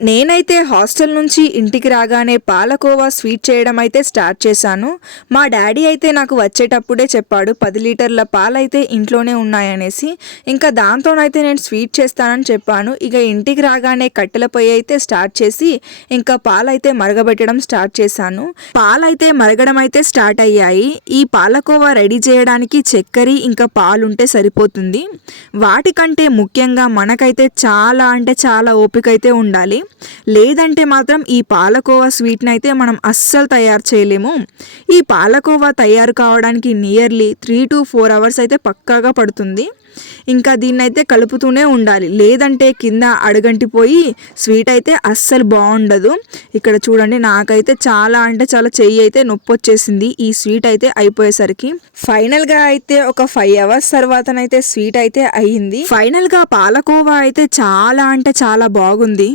నేనైతే హాస్టల్ నుంచి ఇంటికి రాగానే పాలకోవా స్వీట్ చేయడం అయితే స్టార్ట్ చేశాను. మా డాడీ అయితే నాకు వచ్చేటప్పుడే చెప్పాడు 10 లీటర్ల పాలైతే ఇంట్లోనే ఉన్నాయనేసి. ఇంకా దాంతోనైతే నేను స్వీట్ చేస్తానని చెప్పాను. ఇక ఇంటికి రాగానే కట్టెల పొయ్యి అయితే స్టార్ట్ చేసి ఇంకా పాలైతే మరగబెట్టడం స్టార్ట్ చేశాను. పాలైతే మరగడం అయితే స్టార్ట్ అయ్యాయి. ఈ పాలకోవా రెడీ చేయడానికి చక్కెర ఇంకా పాలుంటే సరిపోతుంది. వాటికంటే ముఖ్యంగా మనకైతే చాలా అంటే చాలా ఓపిక అయితే ఉండాలి. లేదంటే మాత్రం ఈ పాలకోవా స్వీట్ని అయితే మనం అస్సలు తయారు చేయలేము. ఈ పాలకోవా తయారు కావడానికి నియర్లీ 3 to 4 అవర్స్ అయితే పక్కాగా పడుతుంది. ఇంకా దీన్ని అయితే కలుపుతూనే ఉండాలి, లేదంటే కింద అడుగంటిపోయి స్వీట్ అయితే అస్సలు బాగుండదు. ఇక్కడ చూడండి, నాకైతే చాలా అంటే చాలా చెయ్యి అయితే నొప్పి వచ్చేసింది ఈ స్వీట్ అయితే అయిపోయేసరికి. ఫైనల్గా అయితే ఒక 5 అవర్స్ తర్వాతనైతే స్వీట్ అయితే అయ్యింది. ఫైనల్గా పాలకోవా అయితే చాలా అంటే చాలా బాగుంది.